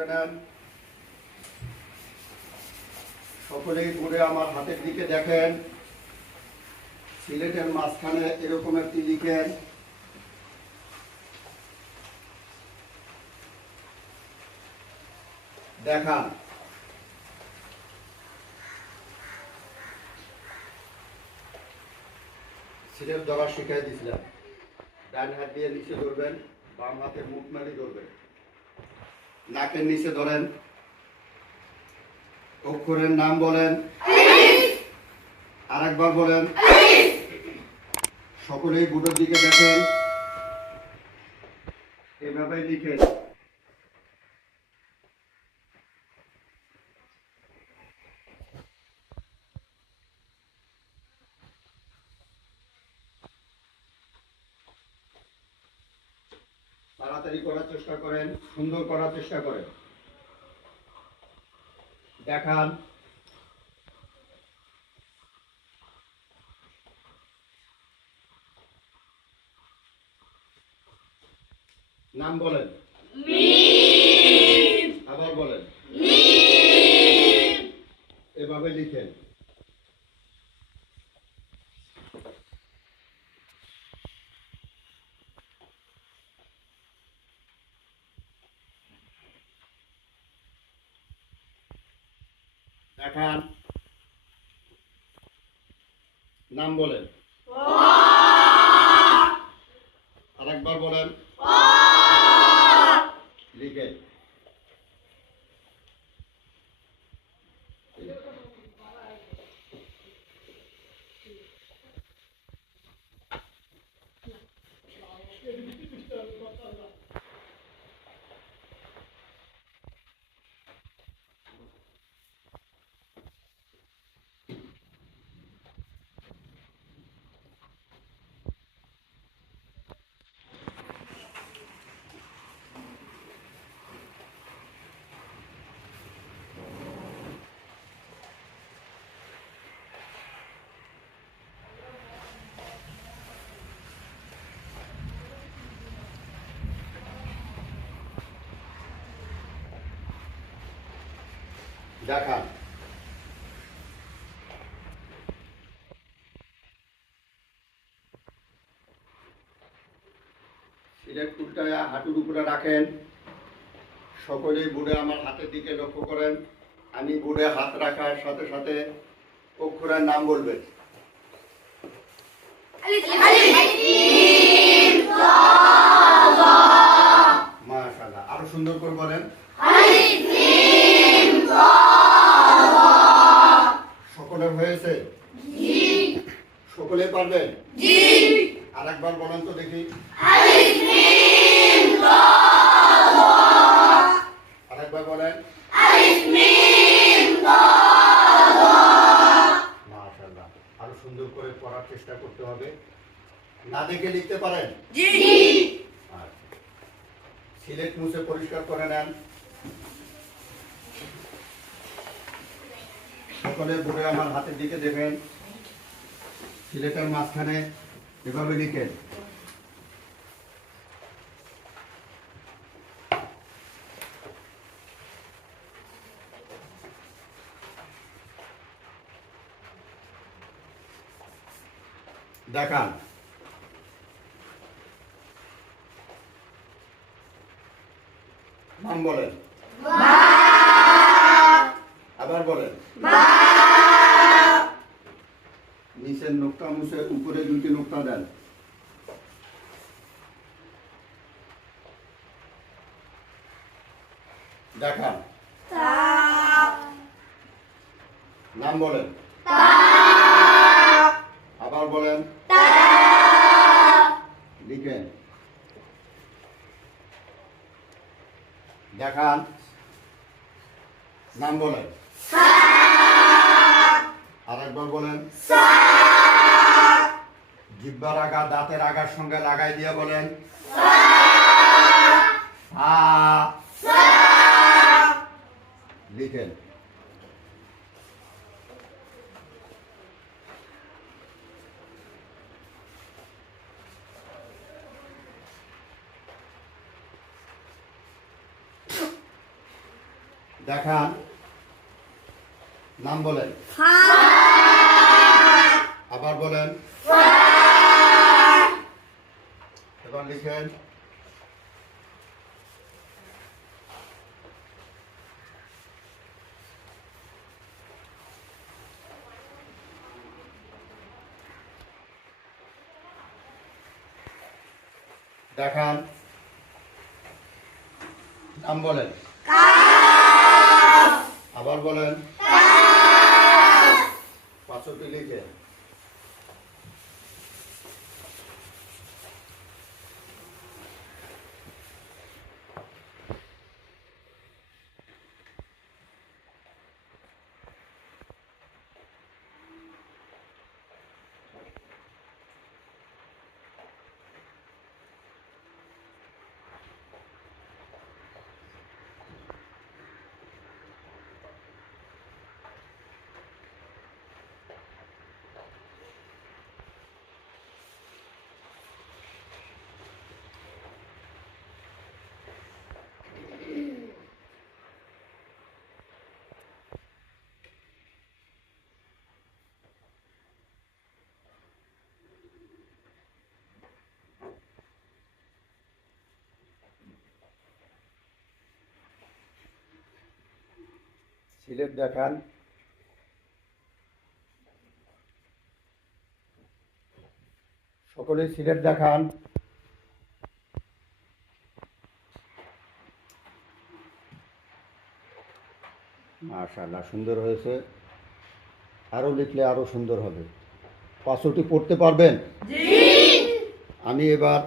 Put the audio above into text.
করে নেন। সকলেই ঘুরে আমার হাতের দিকে দেখেন। সিলেটের মাঝখানে এরকম একটি লিখেন দেখান। সিলেট ধরা শিখাই দিছিলাম ডান হাত দিয়ে নিচে ধরবেন, বাম হাতে মুখ মারি ধরবেন। নাকের নিচে ধরেন। অক্ষরের নাম বলেন। আর একবার বলেন। সকলেই বুটোর দিকে দেখেন। এভাবে লিখেন। তাড়াতাড়ি করার চেষ্টা করেন সুন্দর করার চেষ্টা করেন। দেখান। নাম বলেন। আবার বলেন। এভাবে লিখেন। দেখান। নাম বলেন। আরেকবার বলেন। লিখে। দেখান সিলেট হাঁটুর উপরে রাখেন। সকলেই বুড়ে আমার হাতের দিকে লক্ষ্য করেন। আমি বুড়ে হাত রাখার সাথে সাথে অক্ষরের নাম বলবেন মাশাআল্লাহ, আরও সুন্দর করে বলেন। পারবেন আরেকবার বলেন তো দেখি। আরেকবার বলেন। মাশাআল্লাহ আরও সুন্দর করে পড়ার চেষ্টা করতে হবে। না দেখে লিখতে পারেন? আচ্ছা। সিলেট মুছে পরিষ্কার করে নেন। সকলে ঘুরে আমার হাতের দিকে দেবেন। সিলেটের মাঝখানে এভাবে লিখেন দেখান। নাম বলেন। আবার বলেন। নিচের নোকটা মুছে উপরে দুটি নোকটা দেন। দেখান। নাম বলেন। আবার বলেন। লিখেন। দেখান। নাম বলেন। জিব্বার আগা দাঁতের আগার সঙ্গে লাগাই দিয়ে বলেন। আ। লিখেন। দেখান। নাম বলেন। আবার বলেন। এবার লিখেন দেখান। নাম বলেন। আবার বলেন। পাঁচশোটি লিখে। সিলেট দেখান। সকলে সিলেট দেখান। মাশাল্লাহ সুন্দর হয়েছে। আরও লিখলে আরও সুন্দর হবে। পাঁচশোটি পড়তে পারবেন? আমি এবার